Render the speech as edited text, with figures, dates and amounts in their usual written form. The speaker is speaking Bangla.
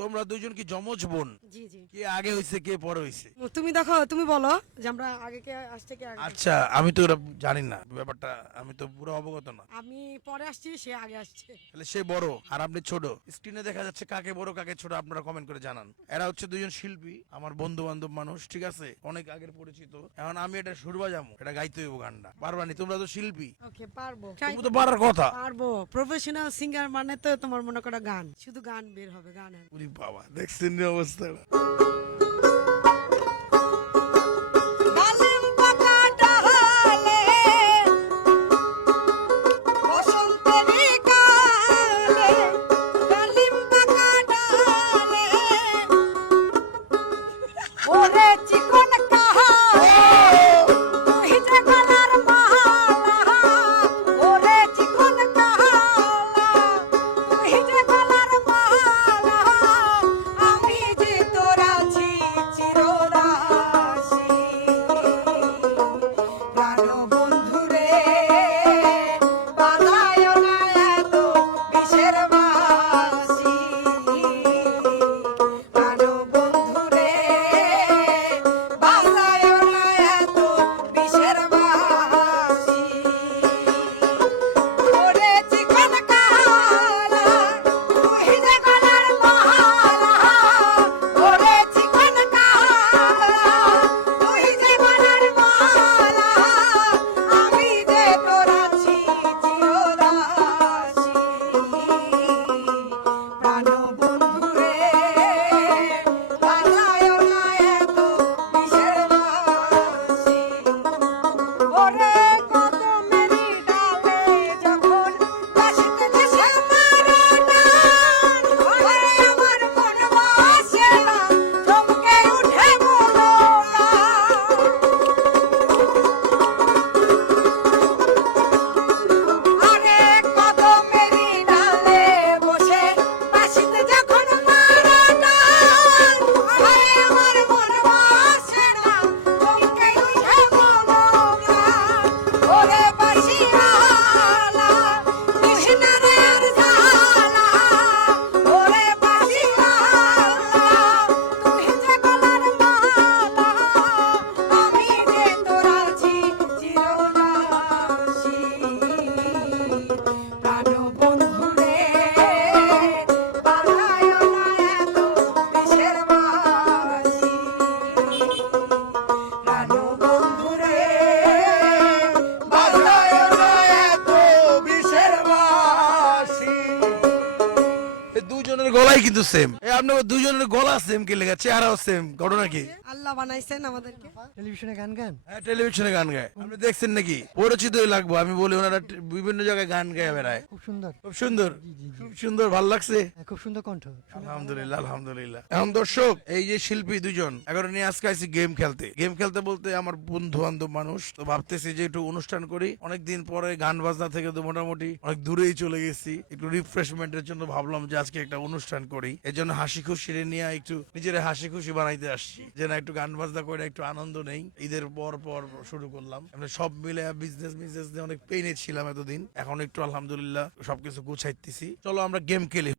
তোমরা দুইজন কি যমজ বোন? জি জি। কে আগে হইছে কে পরে হইছে? তুমি দেখো, তুমি বলো যে আমরা আগে কে আসছে কে আগে। আচ্ছা, আমি তো এটা জানি না ব্যাপারটা, আমি তো পুরো অবগত না। আমি পরে আসছি, সে আগে আসছে। তাহলে সে বড় আর আপনি ছোট। স্ক্রিনে দেখা যাচ্ছে কাকে বড় কাকে ছোট, আপনারা কমেন্ট করে জানান। এরা হচ্ছে দুইজন শিল্পী, আমার বন্ধু বান্ধব মানুষ, ঠিক আছে, অনেক আগের পরিচিত। এখন আমি এটা সুর বাজামো, এটা গাইতে হইব গানটা, পারবানি? তোমরা তো শিল্পী, ওকে, পারবো। তুমি তো পারার কথা। পারবো, প্রফেশনাল সিঙ্গার মানে তো তোমার মনে করো গান, শুধু গান বের হবে, গান। উরি বাবা, দেখছেন রে অবস্থা। ডালিম পাকা ডালে বসন্তের কালে, ডালিম পাকা ডালে ওরে চিকন কাহালে, তুই যে গলার মালা, ওরে চিকন কাহালা, তুই যে গলার মালা, আমি যে তোর আছি চিরদাসী। প্রাণ বন্ধুরে বাঁধায় না এত বিষের বাঁশি, প্রাণ বন্ধুরে বাঁধায় না এত বিষের বাঁশি। ওরে চিকন কালা, তুই যে গলার মালা, ওরে চিকন কালা, তুই যে গলার মালা, আমি যে তোর আছি চিরদাসী। প্রাণ বন্ধুরে বাঁধায় না এত বিষের বাঁশি। ওরে কদমেরই ডালে যখন বাঁশিতে দেশে মারা টান, ওরে আমার মন বাসে না, চমকে উঠে মনোলা। আরে কদমেরই ডালে বসে বাঁশিতে যখন মারা টান, ওরে আমার মন বাসে না, চমকে উঠে মনোলা। ওরে বাঁশিওয়ালা, কৃষ্ণরে আর জ্বালা, ওরে বাঁশিওয়ালা, তুই যে গলার মালা, আমি যে তোর আছি চিরদাসী। প্রাণ বন্ধুরে বাঁধায় না এত বিষের বাঁশি, প্রাণ বন্ধুরে বাঁধায় না এত বিষের বাঁশি। এই দুজনের গলাই কিন্তু সেম। আপনার দুজনের গলা সেম, কি লেগে চেহারাও সেম, ঘটনা কি? আল্লাহ বানাইছেন আমাদেরকে। টেলিভিশনে গান গান হ্যাঁ, টেলিভিশনে গান গায়, আপনি দেখছেন নাকি? পরিচিতই লাগবো, আমি বলি ওনারা বিভিন্ন জায়গায় গান গায়ে বেড়ায়। খুব সুন্দর। খুব সুন্দর, খুব সুন্দর, ভালো লাগছে। হ্যাঁ, খুব সুন্দর কণ্ঠ। আলহামদুলিল্লাহ, আলহামদুলিল্লাহ। এখন দর্শক, এই যে শিল্পী দুজন এখন নিয়ে আজকে আইছি গেম খেলতে। গেম খেলতে বলতে আমার বন্ধু বান্ধব মানুষ, তো ভাবতেছি যে একটু অনুষ্ঠান করি। অনেকদিন পরে গান বাজনা থেকে তো মোটামুটি অনেক দূরেই চলে গেছি, একটু রিফ্রেশমেন্টের জন্য ভাবলাম যে আজকে একটা অনুষ্ঠান করি। এর জন্য হাসি খুশি নিয়ে একটু নিজের হাসি খুশি বানাইতে আসছি, যে না একটু গান বাজনা করে একটু আনন্দ নেই। ঈদের পর পর শুরু করলাম, আমরা সব মিলে বিজনেস নিয়ে অনেক পেইনে ছিলাম এতদিন। এখন একটু আলহামদুলিল্লাহ সবকিছু গুছাইতেছি। চলো আমরা গেম খেলি।